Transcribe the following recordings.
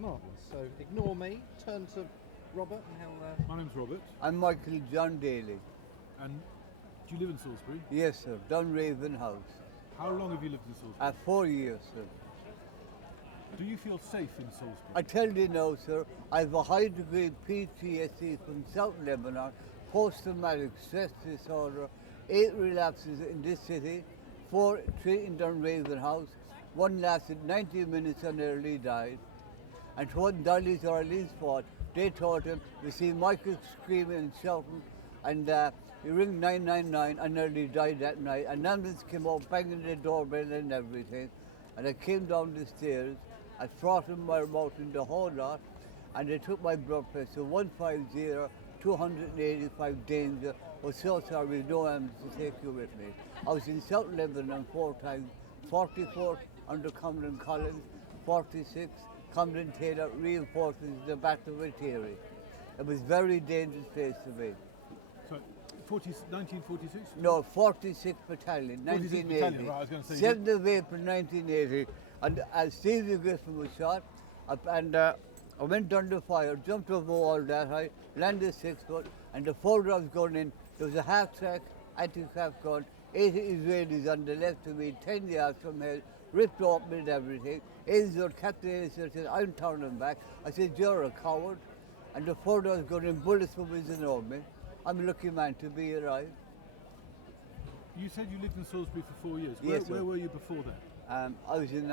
Marvellous. So ignore me, turn to Robert and he'll... My name's Robert. I'm Michael John Daly. And do you live in Salisbury? Yes, sir. Dunraven House. How long have you lived in Salisbury? 4 years, sir. Do you feel safe in Salisbury? I tell you now, sir, I have a high degree PTSD from South Lebanon, post-traumatic stress disorder, 8 relapses in this city, 3 in Dunraven House, 1 lasted 90 minutes and nearly died. And it wasn't Dolly's or Eileen's fault. They told him, we see Michael screaming and shouting, and he ring 999 and nearly died that night. An ambulance came out banging the doorbell and everything. And I came down the stairs, I frothed my mouth in the whole lot, and they took my blood pressure, 150, 285 danger. I was so sorry, with no ambulance to take you with me. I was in South Lebanon 4 times, 44 under Cameron Collins, 46, Cameron Taylor reinforces the Battle of Terry. It was a very dangerous place to be. So, 1946? No, 46 Battalion, 46 1980. Battalion, right, I was going to say. 7th of April 1980. And Stevie Griffin was shot, and I went under fire, jumped over all that height, landed 6 foot, and the folder I was going in, there was a half-track anti-craft gun, 80 Israelis on the left of me, 10 yards from here, ripped open and everything. Captain Azor said, I'm turning back. I said, you're a coward. And the folder I was going in, bullets were whizzing over me. I'm a lucky man to be alive. You said you lived in Salisbury for 4 years. Yes, where sir. were you before that? I was in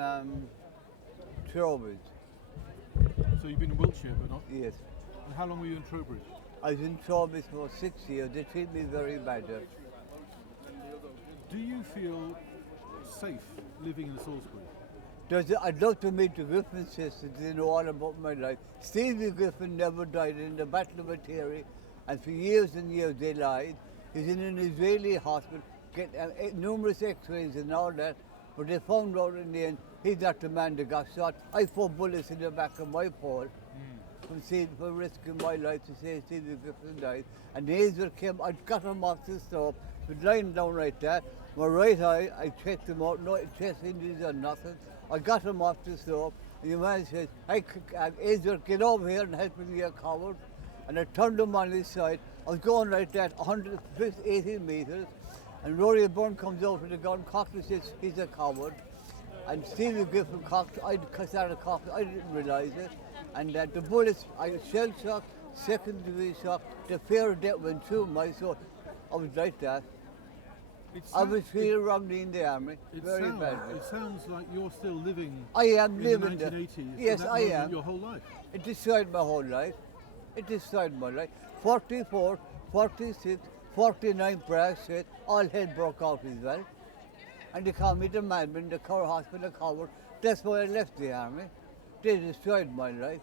Trowbridge. So you've been in Wiltshire, but not... Yes. And how long were you in Trowbridge? I was in Trowbridge for 6 years. They treat me very bad there. Do you feel safe living in Salisbury? I'd love to meet the Griffin sisters. They know all about my life. Stevie Griffin never died in the Battle of Terry, and for years and years they lied. He's in an Israeli hospital, get numerous x-rays and all that, but they found out in the end, he's not the man that got shot. I 4 bullets in the back of my pole for risking my life to say Stevie Griffin died. And the Azor came, I got him off the stove, he was lying down like that. My right eye, I checked him out, no chest injuries or nothing. I got him off the stove, and the man says, hey, Azor, get over here and help me, you coward. And I turned him on his side. I was going like that, 180 meters, and Rory Byrne comes out with the gun, cocked and says, he's a coward. And Stevie Griffin cocked, I started cocking, I didn't realise it. And the bullets, I was shell shock, 2nd degree shock, the fear of death went through my soul. I was like that. I was feeling wrongly in the army, very badly. It sounds like you're still living I am in living the there. 1980s. Yes, in that I moment am. Your whole life. It destroyed my whole life. It destroyed my life. 44, 46, 49 brass shit, all hell broke out as well. And they called me the madman, the car hospital coward. That's why I left the army. They destroyed my life.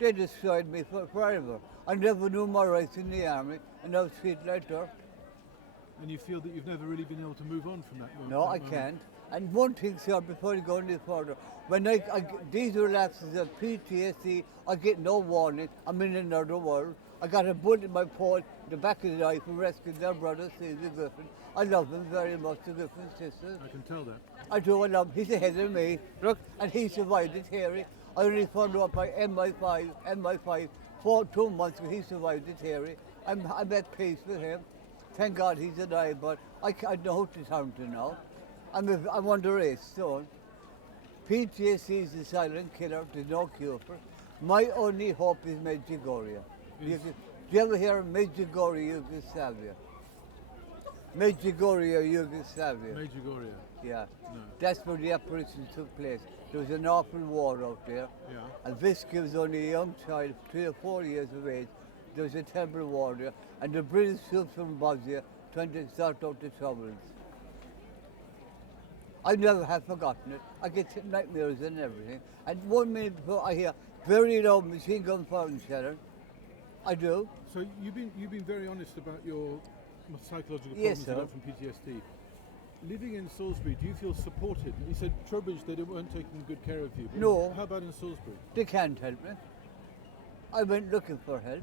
They destroyed me forever. I never knew my rights in the army, and I was treated like dirt. And you feel that you've never really been able to move on from that moment? No, I can't. And one thing, sir, before you go any further, when these relapses of PTSD, I get no warning. I'm in another world. I got a bullet in my paw, the back of the eye, for rescuing their brother, Stevie Griffin. I love him very much, the Griffin sisters. I can tell that. I do, I love him. He's ahead of me. Look, and he survived it, Harry. I only found out by MI5, 2 months ago, he survived it, Harry. I'm at peace with him. Thank God he's alive, but I know how to turn to now. I'm underage, so PTSD is a silent killer, there's no cure for it. My only hope is Medjugorje. Do you ever hear of Medjugorje, Yugoslavia? Medjugorje, Yugoslavia. Medjugorje. Yeah. No. That's where the operation took place. There was an awful war out there. Yeah. And Visky was only a young child, 3 or 4 years of age. There was a terrible war there. And the British troops from Bosnia trying to sort out the troubles. I never have forgotten it. I get nightmares and everything. And 1 minute before I hear very loud machine gun fire in Sharon. I do. So you've been very honest about your psychological Yes, problems you sir. got from PTSD. Living in Salisbury, do you feel supported? You said Trowbridge, they weren't taking good care of you. But No. How about in Salisbury? They can't help me. I went looking for help.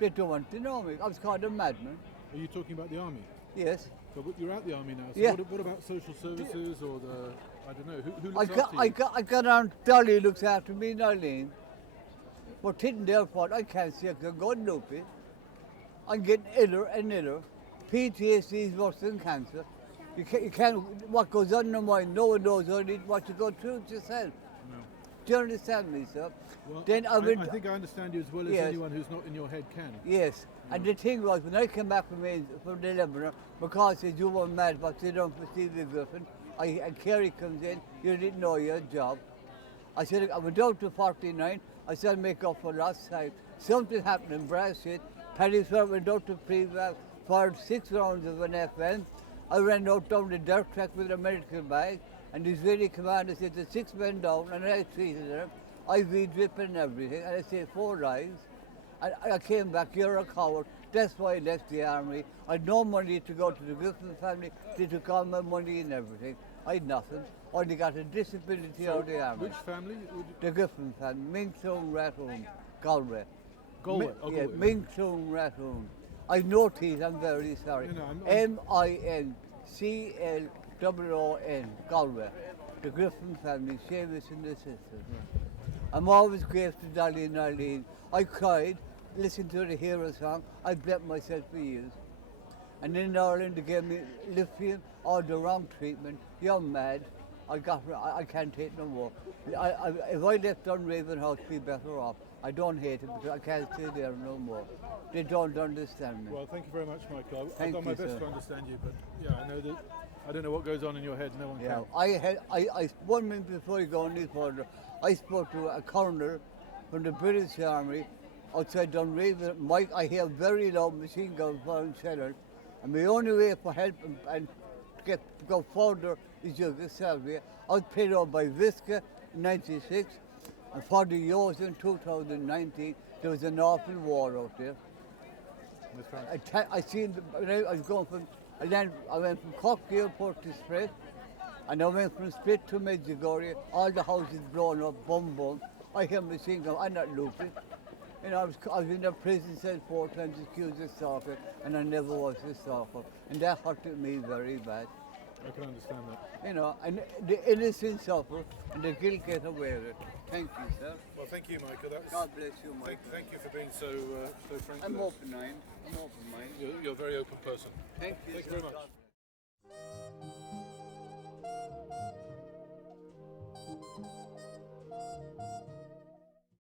They don't want to know me. I was called a madman. Are you talking about the army? Yes. So you're out the army now. So Yeah. what about social services or the I don't know. Who looks after you? I got on, Dolly looks after me, Nolene. But hitting their fault, I can't see, I can go loopy. I'm getting iller and iller. PTSD is worse than cancer. You can't, what goes on in your mind, no one knows only what you go through yourself. No. Do you understand me, sir? Well, Then I think I understand you as well as Yes. anyone who's not in your head can. Yes, and the thing was, when I came back from the Lebanon, because said you were mad, but you don't for Stevie Griffin, and Kerry comes in, you didn't know your job. I said, I went down to 49, I said, I'll make up for last time. Something happened in Bradstreet, Paddy went out to Prevale, fired 6 rounds of an FN. I ran out down the dirt track with a medical bag, and the Israeli commander said, there's 6 men down, and I treated them. IV drip and everything, and I saved 4 lives. And I came back, you're a coward. That's why I left the army. I had no money to go to the Griffin family. They took all my money and everything. I had nothing. Only got a disability out of the army. Which family? The Griffin family, Ming Chung Rathoon, Galway. Galway. Yeah, Ming Chung Rathoon. I know teeth, I'm very sorry. No, I'm- MINCLOON, Galway. The Griffin family, Seamus and the sisters. I'm always grateful to Dolly and Arlene. I cried, listened to the hero song. I bled myself for years. And in Ireland, they gave me lithium, all the wrong treatment. You're mad. I can't take no more. If I left Dunraven House, I'd be better off. I don't hate it because I can't stay there no more. They don't understand me. Well, thank you very much, Michael. I've Thank done my you, best sir. to understand you, but yeah, I know that. I don't know what goes on in your head. No one Yeah, can. I 1 minute before you go any further, I spoke to a colonel from the British Army outside Dunraven. Mike, I hear very loud machine gun fire shells, and the only way for help and to go further is Yugoslavia. I was paid out by Visca in '96, and for the years in 2019, there was an awful war out there. That's right. I seen, when I was going from, I went from Cork Airport to Split, and I went from Split to Medjugorje, all the houses blown up, boom, boom. I hear machine gun, I'm not loopy. You know, I was in a prison cell 4 times accused of stalker, and I never was a stalker. And that hurted me very bad. I can understand that. You know, and the innocent suffer, and the guilt get away with it. Thank you, sir. Well, thank you, Michael. God bless you, Mike. Thank you for being so frank. I'm with us. open-minded. I'm open-minded. You're a very open person. Thank you, Thank you sir. very much. God bless.